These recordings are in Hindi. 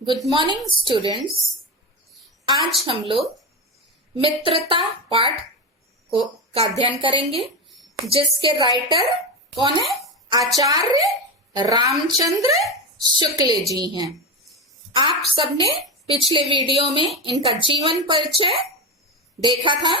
Good morning students. आज हम लोग मित्रता पाठ का अध्ययन करेंगे, जिसके राइटर कौन है? आचार्य रामचंद्र शुक्ल जी हैं। आप सबने पिछले वीडियो में इनका जीवन परिचय देखा था।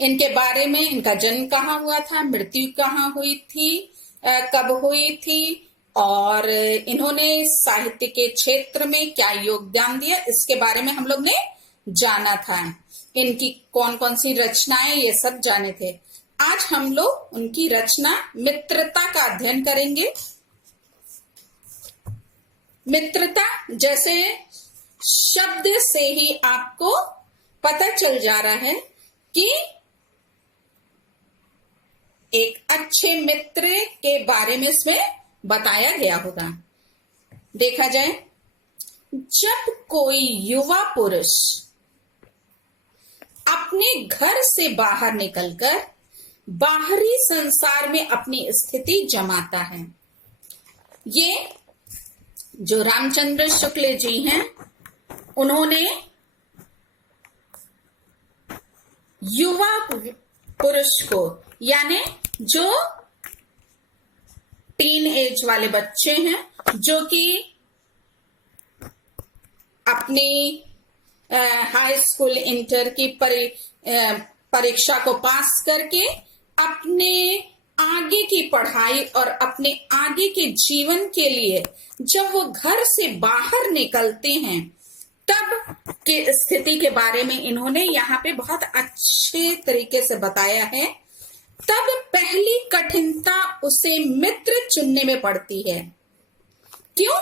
इनके बारे में, इनका जन्म कहाँ हुआ था, मृत्यु कहाँ हुई थी, कब हुई थी, और इन्होंने साहित्य के क्षेत्र में क्या योगदान दिया, इसके बारे में हम लोग ने जाना था। इनकी कौन कौन सी रचनाएं, ये सब जाने थे। आज हम लोग उनकी रचना मित्रता का अध्ययन करेंगे। मित्रता जैसे शब्द से ही आपको पता चल जा रहा है कि एक अच्छे मित्र के बारे में इसमें बताया गया होगा। देखा जाए, जब कोई युवा पुरुष अपने घर से बाहर निकलकर बाहरी संसार में अपनी स्थिति जमाता है, ये जो रामचंद्र शुक्ल जी हैं, उन्होंने युवा पुरुष को, यानी जो टीन एज वाले बच्चे हैं, जो कि अपनी हाई स्कूल इंटर की परीक्षा को पास करके अपने आगे की पढ़ाई और अपने आगे के जीवन के लिए जब वो घर से बाहर निकलते हैं, तब की स्थिति के बारे में इन्होंने यहाँ पे बहुत अच्छे तरीके से बताया है। तब पहली कठिनता उसे मित्र चुनने में पड़ती है। क्यों?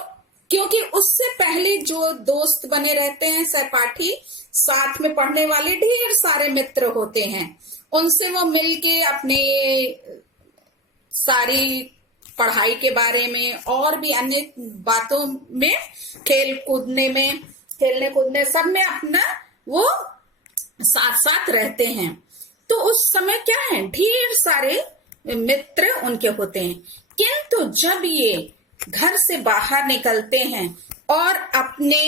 क्योंकि उससे पहले जो दोस्त बने रहते हैं, सहपाठी, साथ में पढ़ने वाले ढेर सारे मित्र होते हैं, उनसे वो मिलके अपने सारी पढ़ाई के बारे में और भी अन्य बातों में, खेलने कूदने सब में अपना वो साथ साथ रहते हैं। तो उस समय क्या है, ढेर सारे मित्र उनके होते हैं। किंतु जब ये घर से बाहर निकलते हैं और अपने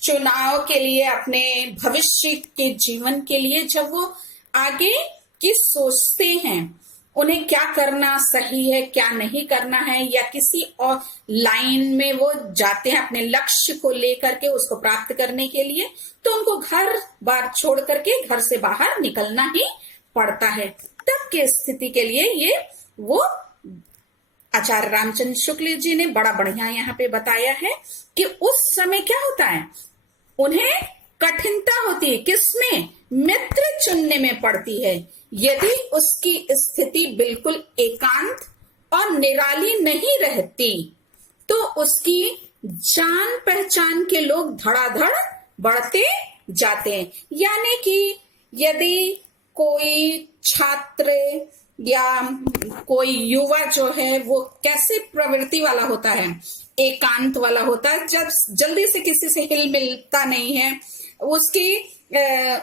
चुनाव के लिए, अपने भविष्य के जीवन के लिए जब वो आगे की सोचते हैं, उन्हें क्या करना सही है, क्या नहीं करना है, या किसी और लाइन में वो जाते हैं अपने लक्ष्य को लेकर के, उसको प्राप्त करने के लिए, तो उनको घर बार छोड़ करके घर से बाहर निकलना ही पड़ता है। तब की स्थिति के लिए ये वो आचार्य रामचंद्र शुक्ल जी ने बड़ा बढ़िया यहाँ पे बताया है कि उस समय क्या होता है, उन्हें कठिनता होती है, किसमें? मित्र चुनने में पड़ती है। यदि उसकी स्थिति बिल्कुल एकांत और निराली नहीं रहती, तो उसकी जान पहचान के लोग धड़ाधड़ बढ़ते जाते हैं। यानी कि यदि कोई छात्र या कोई युवा जो है, वो कैसे प्रवृत्ति वाला होता है, एकांत वाला होता है, जब जल्दी से किसी से हिल मिलता नहीं है,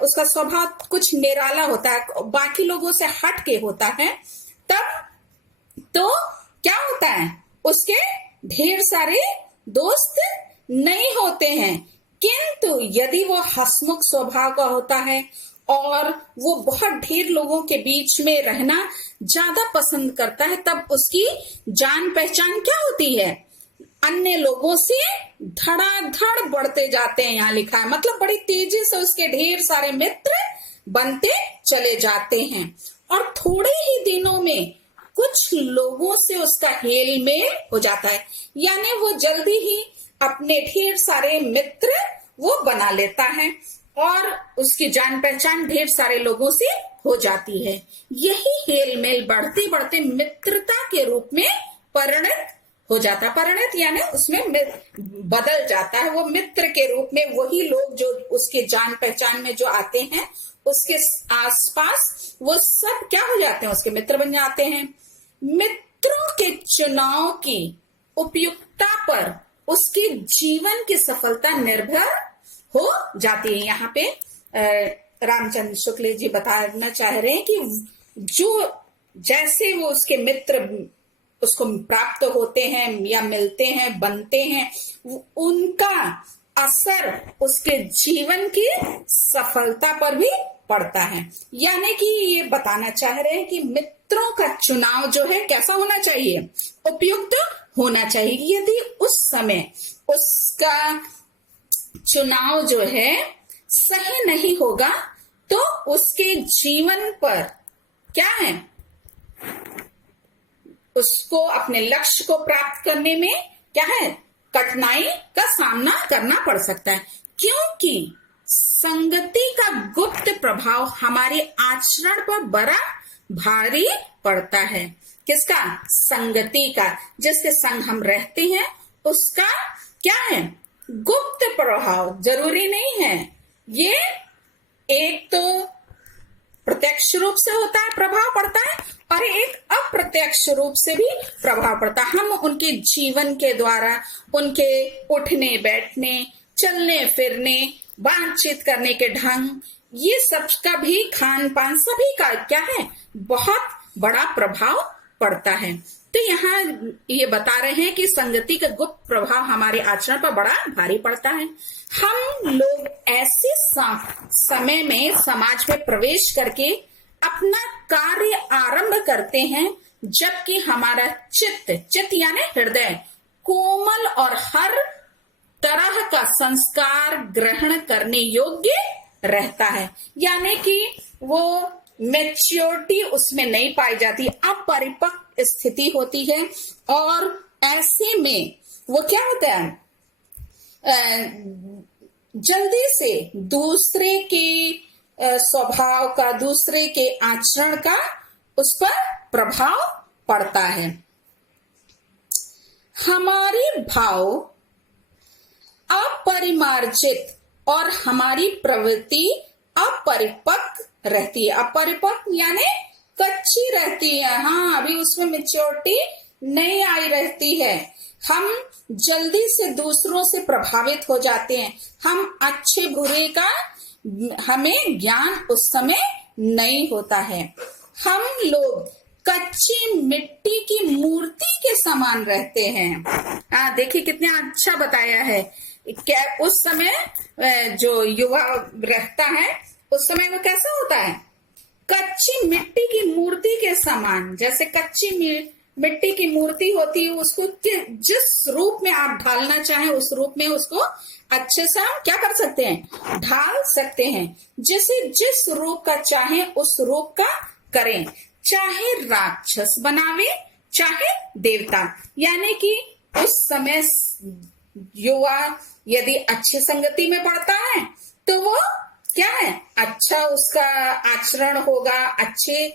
उसका स्वभाव कुछ निराला होता है, बाकी लोगों से हट के होता है, तब तो क्या होता है, उसके ढेर सारे दोस्त नहीं होते हैं। किंतु यदि वो हंसमुख स्वभाव का होता है और वो बहुत ढेर लोगों के बीच में रहना ज्यादा पसंद करता है, तब उसकी जान पहचान क्या होती है, अन्य लोगों से धड़ाधड़ बढ़ते जाते हैं। यहाँ लिखा है, मतलब बड़ी तेजी से उसके ढेर सारे मित्र बनते चले जाते हैं, और थोड़े ही दिनों में कुछ लोगों से उसका हेल मेल हो जाता है, यानी वो जल्दी ही अपने ढेर सारे मित्र वो बना लेता है और उसकी जान पहचान ढेर सारे लोगों से हो जाती है। यही हेल मेल बढ़ते बढ़ते मित्रता के रूप में परिणत हो जाता। परिणत यानी उसमें बदल जाता है। वो मित्र के रूप में वही लोग जो उसके जान पहचान में जो आते हैं, उसके आसपास वो सब क्या हो जाते हैं, उसके मित्र बन जाते हैं। मित्रों के चुनाव की उपयुक्तता पर उसके जीवन की सफलता निर्भर हो जाती है। यहाँ पे रामचंद्र शुक्ल जी बताना चाह रहे हैं कि जो जैसे वो उसके मित्र उसको प्राप्त होते हैं या मिलते हैं, बनते हैं, उनका असर उसके जीवन की सफलता पर भी पड़ता है। यानी कि ये बताना चाह रहे हैं कि मित्रों का चुनाव जो है कैसा होना चाहिए, उपयुक्त होना चाहिए। यदि उस समय उसका चुनाव जो है सही नहीं होगा तो उसके जीवन पर क्या है, उसको अपने लक्ष्य को प्राप्त करने में क्या है, कठिनाई का सामना करना पड़ सकता है। क्योंकि संगति का गुप्त प्रभाव हमारे आचरण पर बड़ा भारी पड़ता है। किसका? संगति का। जिसके संग हम रहते हैं उसका क्या है, गुप्त प्रभाव। जरूरी नहीं है, ये एक तो प्रत्यक्ष रूप से होता है, प्रभाव पड़ता है, और एक अप्रत्यक्ष रूप से भी प्रभाव पड़ता है। हम उनके जीवन के द्वारा, उनके उठने बैठने, चलने फिरने, बातचीत करने के ढंग, ये सब का भी, खान पान, सभी का क्या है, बहुत बड़ा प्रभाव पड़ता है। तो यहाँ ये बता रहे हैं कि संगति का गुप्त प्रभाव हमारे आचरण पर बड़ा भारी पड़ता है। हम लोग ऐसे समय में समाज में प्रवेश करके अपना कार्य आरंभ करते हैं जबकि हमारा चित्त यानी हृदय कोमल और हर तरह का संस्कार ग्रहण करने योग्य रहता है। यानी कि वो मैच्योरिटी उसमें नहीं पाई जाती, अपरिपक्व स्थिति होती है। और ऐसे में वो क्या होता है, जल्दी से दूसरे के स्वभाव का, दूसरे के आचरण का उस पर प्रभाव पड़ता है। हमारी भाव अपरिमार्जित और हमारी प्रवृत्ति अपरिपक्व रहती है। अपरिपक्व यानी कच्ची रहती है। हाँ, अभी उसमें मैच्योरिटी नहीं आई रहती है। हम जल्दी से दूसरों से प्रभावित हो जाते हैं। हम अच्छे बुरे का हमें ज्ञान उस समय नहीं होता है। हम लोग कच्ची मिट्टी की मूर्ति के समान रहते हैं। देखिए कितना अच्छा बताया है। क्या उस समय जो युवा रहता है उस समय वो कैसा होता है, कच्ची मिट्टी की मूर्ति के समान। जैसे कच्ची मिट्टी की मूर्ति होती है, उसको जिस रूप में आप ढालना चाहें उस रूप में उसको अच्छे से हम क्या कर सकते हैं, ढाल सकते हैं। जैसे जिस रूप का चाहे उस रूप का करें, चाहे राक्षस बनावे चाहे देवता। यानी कि उस समय युवा यदि अच्छी संगति में पड़ता है तो वो क्या है, अच्छा उसका आचरण होगा, अच्छे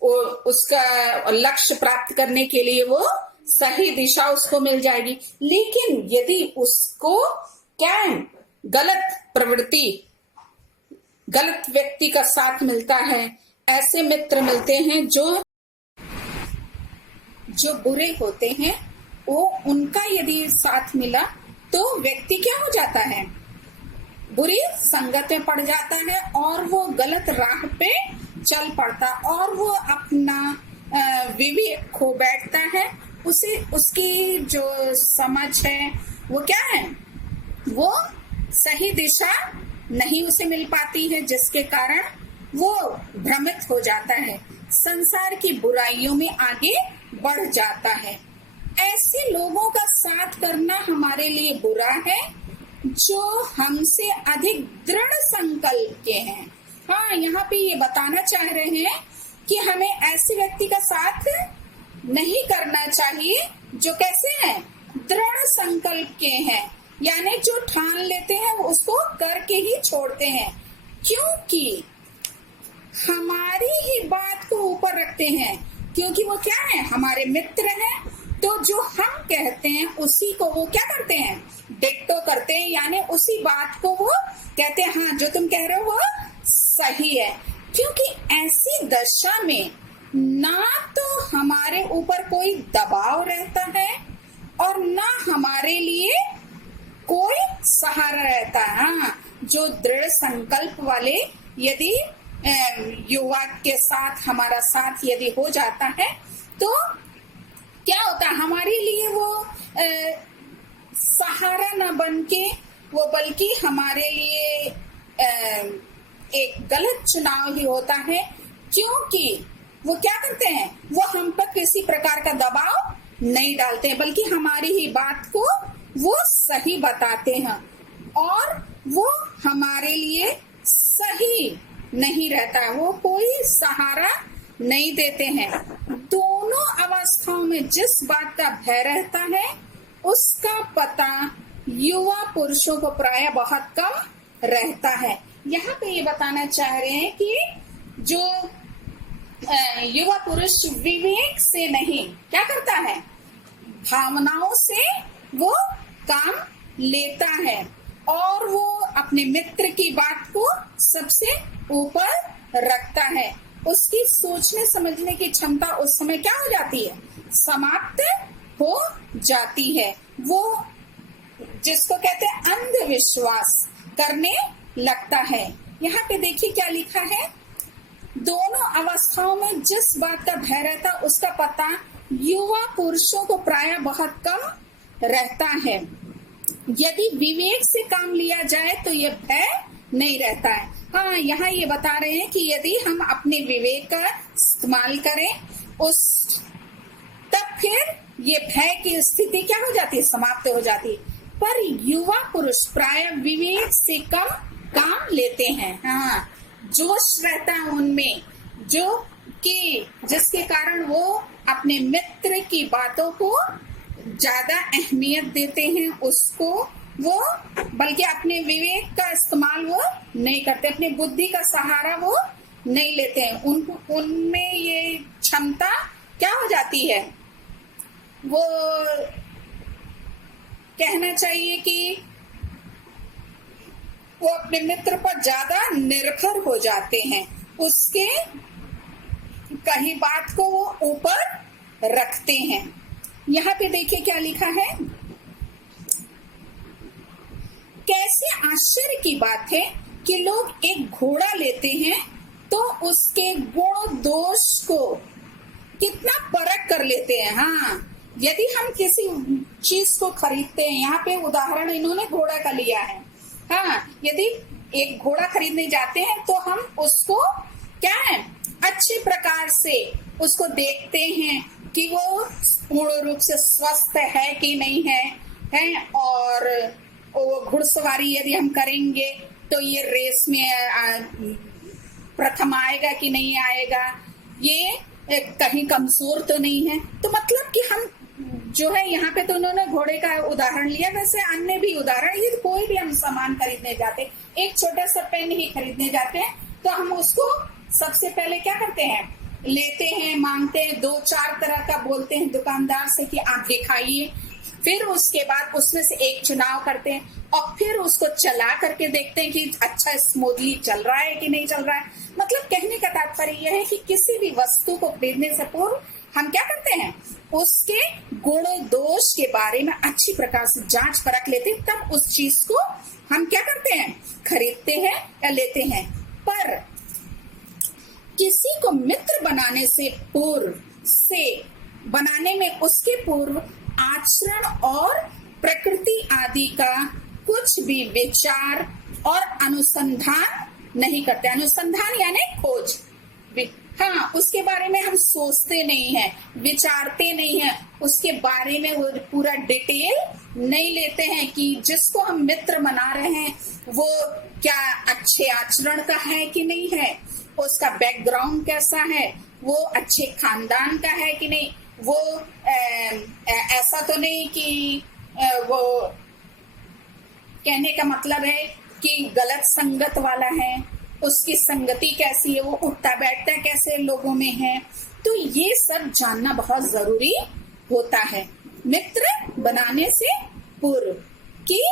उसका लक्ष्य प्राप्त करने के लिए वो सही दिशा उसको मिल जाएगी। लेकिन यदि उसको क्या है, गलत प्रवृत्ति, गलत व्यक्ति का साथ मिलता है, ऐसे मित्र मिलते हैं जो बुरे होते हैं, वो उनका यदि साथ मिला तो व्यक्ति क्या हो जाता है, बुरी संगत में पड़ जाता है और वो गलत राह पे चल पड़ता और वो अपना विवेक खो बैठता है। उसे उसकी जो समझ है वो क्या है, वो सही दिशा नहीं उसे मिल पाती है, जिसके कारण वो भ्रमित हो जाता है, संसार की बुराइयों में आगे बढ़ जाता है। ऐसे लोगों का साथ करना हमारे लिए बुरा है जो हमसे अधिक दृढ़ संकल्प के हैं। हाँ, यहाँ पे ये बताना चाह रहे हैं कि हमें ऐसे व्यक्ति का साथ नहीं करना चाहिए जो कैसे हैं, दृढ़ संकल्प के हैं, यानी जो ठान लेते हैं वो उसको करके ही छोड़ते हैं, क्योंकि हमारी ही बात को ऊपर रखते हैं, क्योंकि वो क्या है, हमारे मित्र हैं। तो जो हम कहते हैं उसी को वो क्या करते हैं, डिक्टो करते हैं, यानी उसी बात को वो कहते हैं हाँ जो तुम कह रहे हो वो सही है। क्योंकि ऐसी दशा में ना तो हमारे ऊपर कोई दबाव रहता है और ना हमारे लिए कोई सहारा रहता है। हाँ, जो दृढ़ संकल्प वाले यदि युवा के साथ हमारा साथ यदि हो जाता है तो क्या होता है, हमारे लिए वो सहारा न बन के वो बल्कि हमारे लिए एक गलत चुनाव ही होता है, क्योंकि वो क्या करते हैं, वो हम पर किसी प्रकार का दबाव नहीं डालते हैं, बल्कि हमारी ही बात को वो सही बताते हैं और वो हमारे लिए सही नहीं रहता है, वो कोई सहारा नहीं देते हैं। दोनों अवस्थाओं में जिस बात का भय रहता है उसका पता युवा पुरुषों को प्राय बहुत कम रहता है। यहाँ पे ये बताना चाह रहे हैं कि जो युवा पुरुष विवेक से नहीं क्या करता है, भावनाओं से वो काम लेता है और वो अपने मित्र की बात को सबसे ऊपर रखता है। उसकी सोचने समझने की क्षमता उस समय क्या हो जाती है, समाप्त हो जाती है। वो जिसको कहते हैं अंधविश्वास करने लगता है। यहाँ पे देखिए क्या लिखा है, दोनों अवस्थाओं में जिस बात का भय रहता उसका पता युवा पुरुषों को प्राय बहुत कम रहता है। यदि विवेक से काम लिया जाए तो ये भय नहीं रहता है। हाँ, यहाँ ये बता रहे हैं कि यदि हम अपने विवेक का इस्तेमाल करें तब फिर ये भय की स्थिति क्या हो जाती है, समाप्त हो जाती है। पर युवा पुरुष प्राय विवेक से कम काम लेते हैं। हाँ, जोश रहता है उनमें, जो कि जिसके कारण वो अपने मित्र की बातों को ज्यादा अहमियत देते हैं, उसको वो बल्कि अपने विवेक का इस्तेमाल वो नहीं करते, अपनी बुद्धि का सहारा वो नहीं लेते हैं। उनमें ये क्षमता क्या हो जाती है, वो कहना चाहिए कि वो अपने मित्र पर ज्यादा निर्भर हो जाते हैं, उसके कही बात को वो ऊपर रखते हैं। यहाँ पे देखिए क्या लिखा है, कैसे आश्चर्य की बात है कि लोग एक घोड़ा लेते हैं तो उसके गुण दोष को कितना परख कर लेते हैं। हाँ, यदि हम किसी चीज को खरीदते हैं, यहाँ पे उदाहरण इन्होंने घोड़ा का लिया है। हाँ, यदि एक घोड़ा खरीदने जाते हैं तो हम उसको क्या है, अच्छे प्रकार से उसको देखते हैं कि वो पूर्ण रूप से स्वस्थ है कि नहीं है, और वो घुड़सवारी यदि हम करेंगे तो ये रेस में प्रथम आएगा कि नहीं आएगा, ये कहीं कमजोर तो नहीं है। तो मतलब कि हम जो है, यहाँ पे तो उन्होंने घोड़े का उदाहरण लिया, वैसे अन्य भी उदाहरण, ये कोई भी हम सामान खरीदने जाते, एक छोटा सा पेन ही खरीदने जाते हैं तो हम उसको सबसे पहले क्या करते हैं, लेते हैं, मांगते हैं, 2-4 तरह का बोलते हैं दुकानदार से कि आप दिखाइए, फिर उसके बाद उसमें से एक चुनाव करते हैं और फिर उसको चला करके देखते हैं कि अच्छा स्मूथली चल रहा है कि नहीं चल रहा है। मतलब कहने का तात्पर्य यह है कि किसी भी वस्तु को खरीदने से पूर्व हम क्या करते हैं, उसके गुण दोष के बारे में अच्छी प्रकार से जांच परख लेते हैं, तब उस चीज को हम क्या करते हैं, खरीदते हैं या लेते हैं। पर किसी को मित्र बनाने में उसके पूर्व आचरण और प्रकृति आदि का कुछ भी विचार और अनुसंधान नहीं करते। अनुसंधान यानी खोज, हाँ, उसके बारे में हम सोचते नहीं हैं, विचारते नहीं हैं, उसके बारे में वो पूरा डिटेल नहीं लेते हैं कि जिसको हम मित्र बना रहे हैं वो क्या अच्छे आचरण का है कि नहीं है, उसका बैकग्राउंड कैसा है, वो अच्छे खानदान का है कि नहीं, वो ऐसा तो नहीं कि वो कहने का मतलब है कि गलत संगत वाला है, उसकी संगति कैसी है, वो उठता बैठता कैसे लोगों में है। तो ये सब जानना बहुत जरूरी होता है मित्र बनाने से पूर्व, कि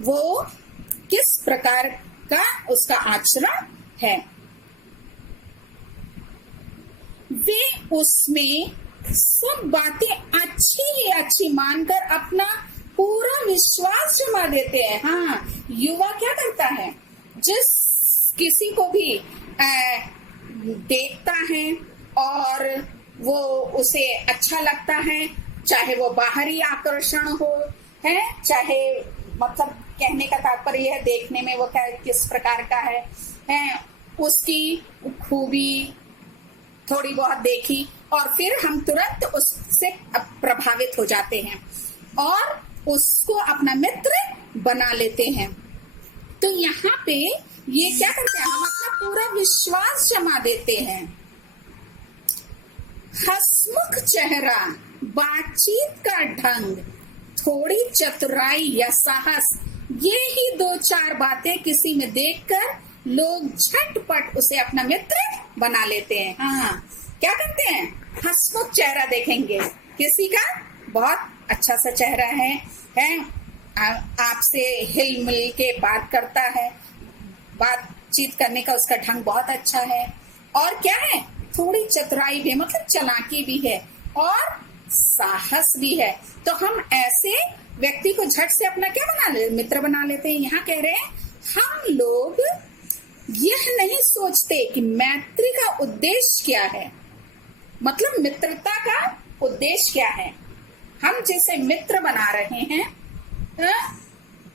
वो किस प्रकार का उसका आचरण है। वे उसमें सब बातें अच्छी मानकर अपना पूरा विश्वास जमा देते हैं। हाँ, युवा क्या करता है, जिस किसी को भी देखता है और वो उसे अच्छा लगता है, चाहे वो बाहरी आकर्षण हो, है, चाहे मतलब कहने का तात्पर्य है देखने में वो क्या किस प्रकार का है, उसकी खूबी थोड़ी बहुत देखी और फिर हम तुरंत उससे प्रभावित हो जाते हैं और उसको अपना मित्र बना लेते हैं। तो यहाँ पे ये क्या करते हैं, हम अपना पूरा विश्वास जमा देते हैं। हंसमुख चेहरा, बातचीत का ढंग, थोड़ी चतुराई या साहस, ये ही 2-4 बातें किसी में देखकर लोग झटपट उसे अपना मित्र बना लेते हैं। हाँ, क्या करते हैं, हंसमुख चेहरा देखेंगे, किसी का बहुत अच्छा सा चेहरा है, आपसे हिल मिल के बात करता है, बातचीत करने का उसका ढंग बहुत अच्छा है, और क्या है, थोड़ी चतुराई भी, मतलब चालाकी भी है और साहस भी है। तो हम ऐसे व्यक्ति को झट से अपना क्या बना ले, मित्र बना लेते हैं। यहाँ कह रहे हैं हम लोग यह नहीं सोचते कि मैत्री का उद्देश्य क्या है, मतलब मित्रता का उद्देश्य क्या है। हम जिसे मित्र बना रहे हैं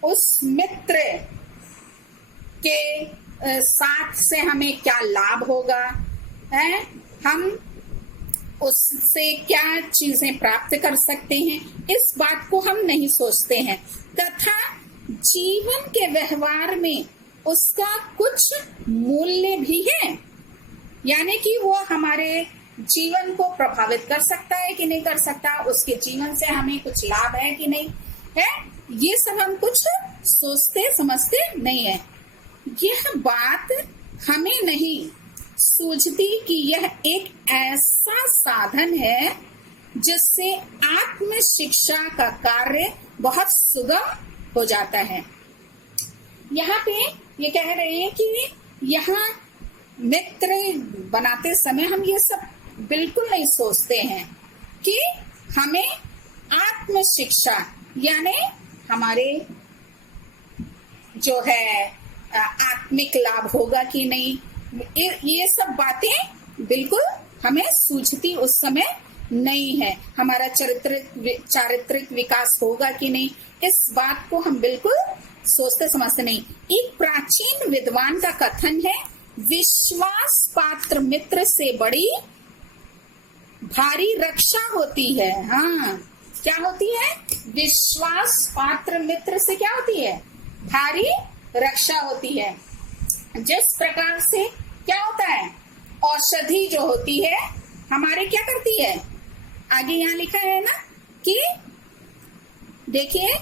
उस मित्र के साथ से हमें क्या लाभ होगा, हम उससे क्या चीजें प्राप्त कर सकते हैं, इस बात को हम नहीं सोचते हैं, तथा जीवन के व्यवहार में उसका कुछ मूल्य भी है, यानी कि वो हमारे जीवन को प्रभावित कर सकता है कि नहीं कर सकता, उसके जीवन से हमें कुछ लाभ है कि नहीं है, ये सब हम कुछ सोचते समझते नहीं है। यह बात हमें नहीं सूझती कि यह एक ऐसा साधन है जिससे आत्म शिक्षा का कार्य बहुत सुगम हो जाता है। यहाँ पे ये कह रहे हैं कि यहाँ मित्र बनाते समय हम ये सब बिल्कुल नहीं सोचते हैं कि हमें आत्म शिक्षा यानी हमारे जो है आत्मिक लाभ होगा कि नहीं, ये सब बातें बिल्कुल हमें सूझती उस समय नहीं है। हमारा चारित्रिक विकास होगा कि नहीं, इस बात को हम बिल्कुल सोचते समझते नहीं। एक प्राचीन विद्वान का कथन है, विश्वास पात्र मित्र से बड़ी भारी रक्षा होती है। हाँ, क्या होती है, विश्वास पात्र मित्र से क्या होती है, भारी रक्षा होती है। जिस प्रकार से क्या होता है, औषधि जो होती है हमारे क्या करती है, आगे यहाँ लिखा है ना कि देखिए,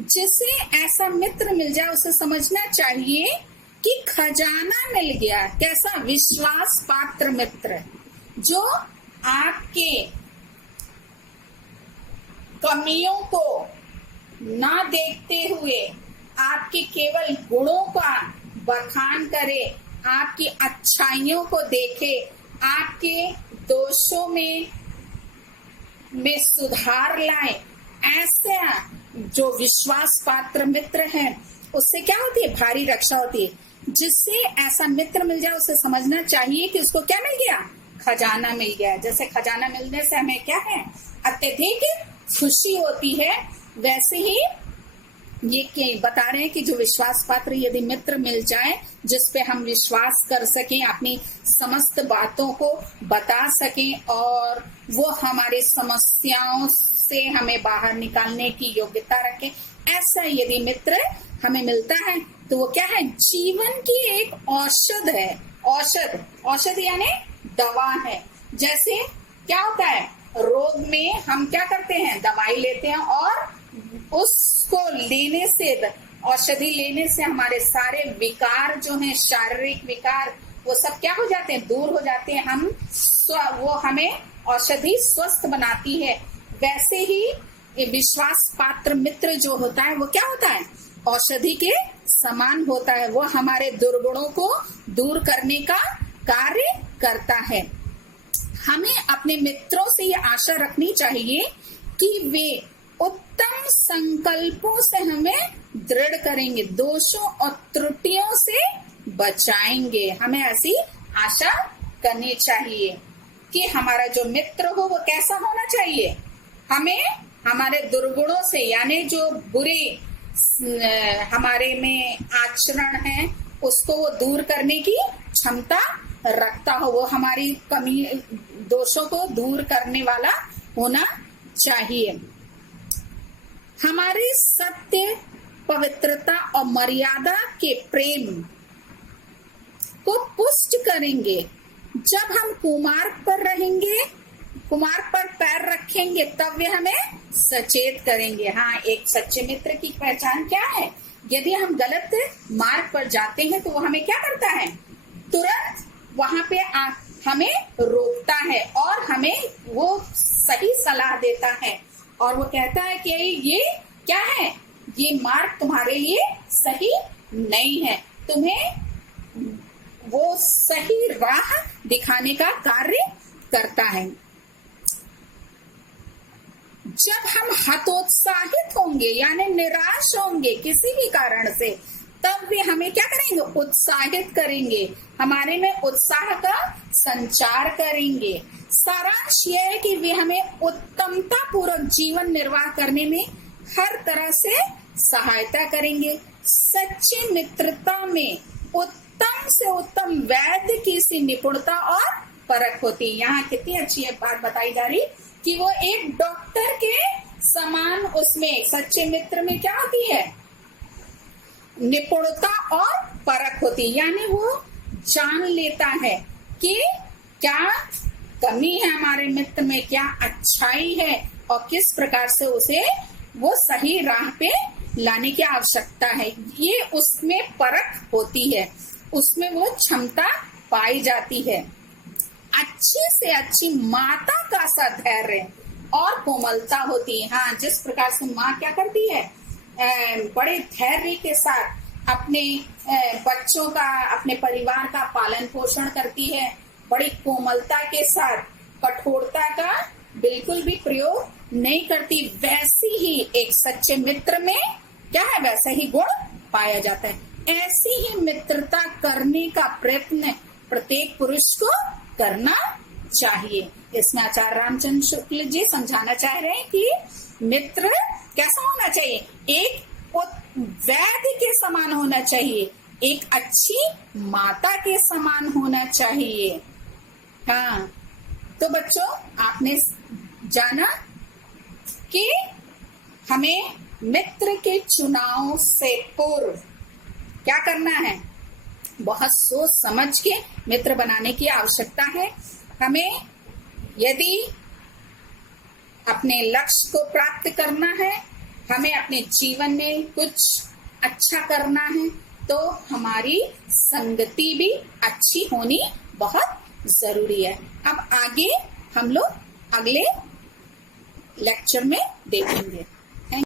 जिसे ऐसा मित्र मिल जाए उसे समझना चाहिए कि खजाना मिल गया। कैसा, विश्वास पात्र मित्र जो आपके कमियों को ना देखते हुए आपके केवल गुणों का बखान करे, आपकी अच्छाइयों को देखे, आपके दोषों में सुधार लाए, ऐसा जो विश्वास पात्र मित्र है उससे क्या होती है, भारी रक्षा होती है। जिससे ऐसा मित्र मिल जाए उसे समझना चाहिए कि उसको क्या मिल गया, खजाना मिल गया। जैसे खजाना मिलने से हमें क्या है, अत्यधिक खुशी होती है, वैसे ही ये बता रहे हैं कि जो विश्वास पात्र यदि मित्र मिल जाए जिसपे हम विश्वास कर सकें, अपनी समस्त बातों को बता सकें और वो हमारी समस्याओं से हमें बाहर निकालने की योग्यता रखे, ऐसा यदि मित्र हमें मिलता है तो वो क्या है, जीवन की एक औषध है। औषध यानी दवा है। जैसे क्या होता है, रोग में हम क्या करते हैं, दवाई लेते हैं और उसको लेने से, औषधि लेने से हमारे सारे विकार जो हैं, शारीरिक विकार, वो सब क्या हो जाते हैं, दूर हो जाते हैं। वो हमें औषधि स्वस्थ बनाती है। वैसे ही विश्वास पात्र मित्र जो होता है वो क्या होता है, औषधि के समान होता है। वो हमारे दुर्गुणों को दूर करने का कार्य करता है। हमें अपने मित्रों से ये आशा रखनी चाहिए कि वे उत्तम संकल्पों से हमें दृढ़ करेंगे, दोषों और त्रुटियों से बचाएंगे। हमें ऐसी आशा करनी चाहिए कि हमारा जो मित्र हो वो कैसा होना चाहिए। हमें हमारे दुर्गुणों से, यानी जो बुरे हमारे में आचरण है उसको वो दूर करने की क्षमता रखता हो, वो हमारी कमी दोषों को दूर करने वाला होना चाहिए। हमारी सत्य, पवित्रता और मर्यादा के प्रेम को पुष्ट करेंगे। जब हम कुमार्ग पर रहेंगे, कुमार्ग पर पैर रखेंगे, तब वे हमें सचेत करेंगे। हाँ, एक सच्चे मित्र की पहचान क्या है? यदि हम गलत मार्ग पर जाते हैं तो वो हमें क्या करता है? तुरंत वहां पे हमें रोकता है और हमें वो सही सलाह देता है और वो कहता है कि ये क्या है, ये मार्ग तुम्हारे लिए सही नहीं है, तुम्हें वो सही राह दिखाने का कार्य करता है। जब हम हतोत्साहित होंगे यानी निराश होंगे किसी भी कारण से, तब वे हमें क्या करेंगे? उत्साहित करेंगे, हमारे में उत्साह का संचार करेंगे। सारांश यह है कि वे हमें उत्तमता पूर्वक जीवन निर्वाह करने में हर तरह से सहायता करेंगे। सच्ची मित्रता में उत्तम से उत्तम वैद्य की सी निपुणता और परख होती है। यहाँ कितनी अच्छी बात बताई जा रही कि वो एक डॉक्टर के समान, उसमें सच्चे मित्र में क्या होती है? निपुणता और परख होती है, यानी वो जान लेता है कि क्या कमी है हमारे मित्र में, क्या अच्छाई है और किस प्रकार से उसे वो सही राह पे लाने की आवश्यकता है। ये उसमें परख होती है, उसमें वो क्षमता पाई जाती है। अच्छी से अच्छी माता का सा धैर्य और कोमलता होती है। हाँ, जिस प्रकार से माँ क्या करती है, बड़े धैर्य के साथ अपने बच्चों का, अपने परिवार का पालन पोषण करती है, बड़ी कोमलता के साथ, कठोरता का बिल्कुल भी प्रयोग नहीं करती, वैसी ही एक सच्चे मित्र में क्या है, वैसा ही गुण पाया जाता है। ऐसी ही मित्रता करने का प्रयत्न प्रत्येक पुरुष को करना चाहिए। इसमें आचार्य रामचंद्र शुक्ल जी समझाना चाह रहे हैं कि मित्र कैसा होना चाहिए? एक वैद्य के समान होना चाहिए, एक अच्छी माता के समान होना चाहिए। हाँ, तो बच्चों, आपने जाना कि हमें मित्र के चुनाव से पूर्व क्या करना है? बहुत सोच समझ के मित्र बनाने की आवश्यकता है। हमें यदि अपने लक्ष्य को प्राप्त करना है, हमें अपने जीवन में कुछ अच्छा करना है, तो हमारी संगति भी अच्छी होनी बहुत जरूरी है। अब आगे हम लोग अगले लेक्चर में देखेंगे।